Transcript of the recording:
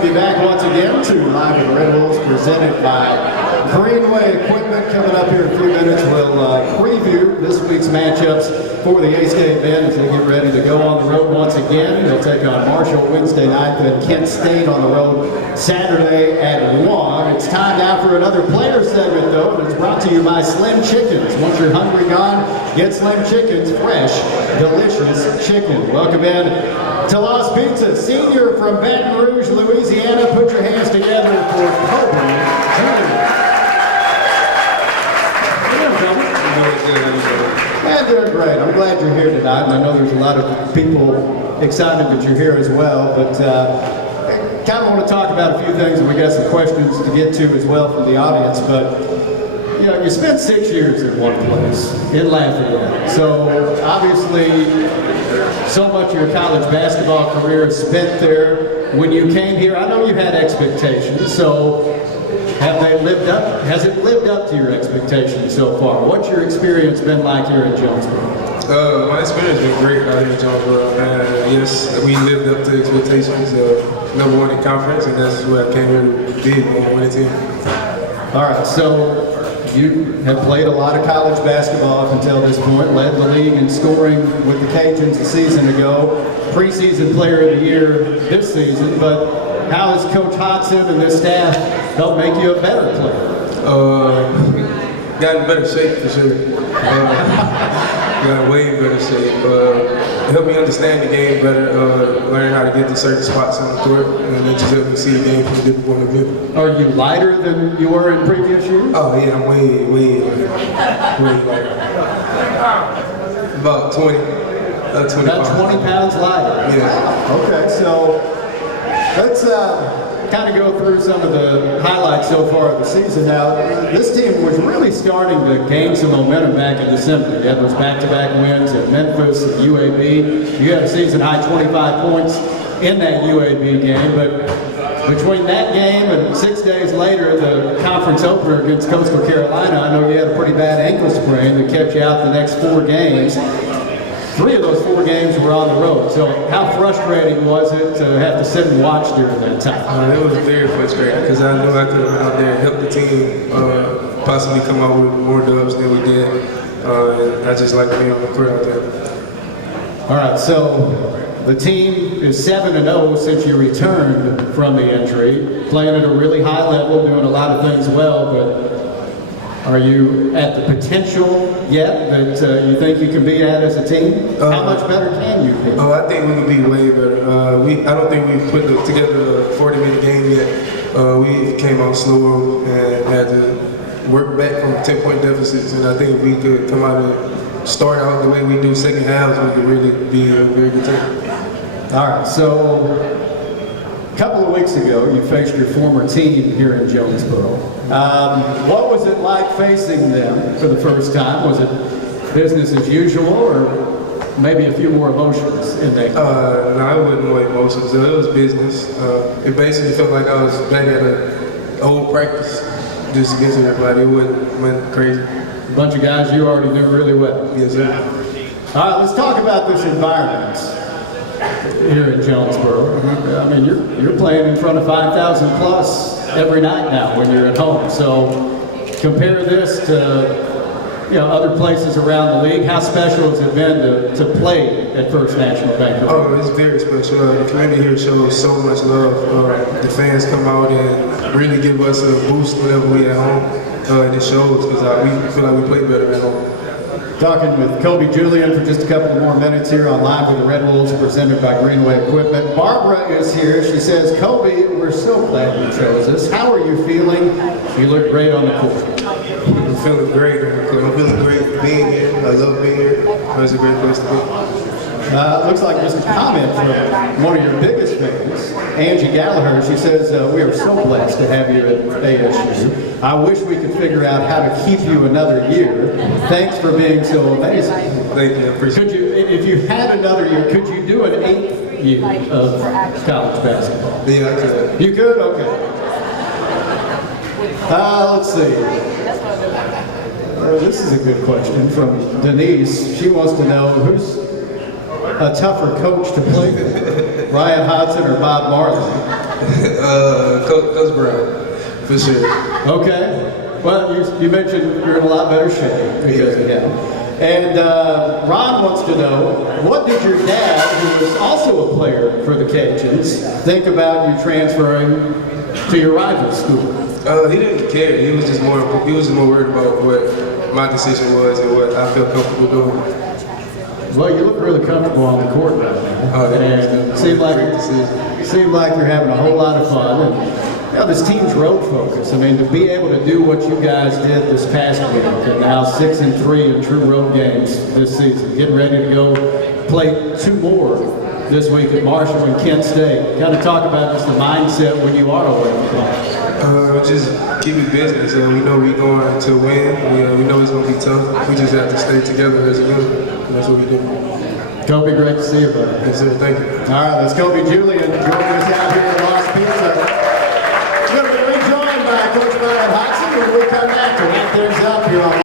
welcome you back once again to Live with Red Wolves, presented by Greenway Equipment. Coming up here in a few minutes, we'll preview this week's matchups for the A-State men as they get ready to go on the road once again. They'll take on Marshall Wednesday night, then Kent State on the road Saturday at 1. It's time now for another player segment, though, and it's brought to you by Slim Chickens. Once you're hungry gone, get Slim Chickens, fresh, delicious chicken. Welcome in to Lost Pizza, senior from Baton Rouge, Louisiana. Put your hands together for Kobe Julien. Man, doing great. I'm glad you're here tonight, and I know there's a lot of people excited that you're here as well, but kind of want to talk about a few things, and we got some questions to get to as well from the audience, but you know, you spent 6 years in one place, in Lafayette, so obviously so much of your college basketball career is spent there. When you came here, I know you had expectations, so has it lived up to your expectations so far? What's your experience been like here in Jonesboro? My experience has been great out here in Jonesboro. Yes, we lived up to expectations. #1 in conference, and that's what I came here to be, win a team. All right, so you have played a lot of college basketball up until this point, led the league in scoring with the Cajuns a season ago, preseason player of the year this season, but how has Coach Hodson and this staff helped make you a better player? Got in better shape for sure. Got in way better shape. It helped me understand the game better, learn how to get to certain spots on the court, and it just helped me see the game from a different point of view. Are you lighter than you were in previous years? Oh yeah, I'm way lighter. About 20. 20 About pounds. 20 pounds lighter. Yeah. Okay, so let's kind of go through some of the highlights so far of the season. Now, this team was really starting to gain some momentum back in December. You had those back-to-back wins at Memphis, at UAB. You had a season-high 25 points in that UAB game, but between that game and 6 days later, the conference opener against Coastal Carolina, I know you had a pretty bad ankle sprain that kept you out the next 4 games. 3 of those 4 games were on the road. So how frustrating was it to have to sit and watch during that time? It was very frustrating because I knew I could have been out there and helped the team possibly come out with more dubs than we did. And I just like being on the court out there. All right, so the team is 7-0 since you returned from the injury, playing at a really high level, doing a lot of things well, but are you at the potential yet that you think you can be at as a team? How much better can you be? I think we can be way better. I don't think we've put together a 40-minute game yet. We came out slow and had to work back from 10-point deficits, and I think if we could come out and start out the way we do second halves, we could really be a very good team. All right, so a couple of weeks ago, you faced your former team here in Jonesboro. What was it like facing them for the first time? Was it business as usual, or maybe a few more emotions in that? No, I wasn't more emotions. It was business. It basically felt like I was back at an old practice, just against everybody. It went crazy. A bunch of guys you already knew really well. Yes, sir. All right, let's talk about this environment here in Jonesboro. I mean, you're playing in front of 5,000 plus every night now when you're at home. So compare this to other places around the league. How special has it been to play at First National Bank? Oh, it's very special. The community here shows so much love. The fans come out and really give us a boost whenever we're at home. And it shows because we feel like we play better at home. Talking with Kobe Julien for just a couple more minutes here on Live with the Red Wolves, presented by Greenway Equipment. Barbara is here. She says, Kobe, we're so glad you chose us. How are you feeling? You look great on the court. I'm feeling great on the court. I'm feeling great being here. I love being here. It's a great place to be. Looks like just a comment from one of your biggest fans, Angie Gallagher. She says, we are so blessed to have you at ASU. I wish we could figure out how to keep you another year. Thanks for being so amazing. Thank you. I appreciate it. Could you, if you had another year, could you do an 8th year of college basketball? Yeah, I could. You could? Okay. Let's see. This is a good question from Denise. She wants to know who's a tougher coach to play with, Ryan Hodson or Bob Marley? Coach Brown, for sure. Okay. Well, you mentioned you're in a lot better shape because of him. And Ron wants to know, what did your dad, who was also a player for the Cajuns, think about you transferring to your rival school? He didn't care. He was just more worried about what my decision was and what I felt comfortable doing. Well, you look really comfortable on the court right now. Oh, that and is seem like you're having a whole lot of fun. And you know, this team's road focus. I mean, to be able to do what you guys did this past week, and now 6-3 in true road games this season, getting ready to go play 2 more this week at Marshall and Kent State. Kind of talk about just the mindset when you are away from home. Just keep it business. We know we're going to win. We know it's going to be tough. We just have to stay together as a unit. And that's what we do. Kobe, great to see you, buddy. Yes, sir. Thank you. All right, let's Kobe Julien joining us out here in Las Pizza. We're going to be rejoined by Coach Brian Hodgson when we come back to wrap things up here on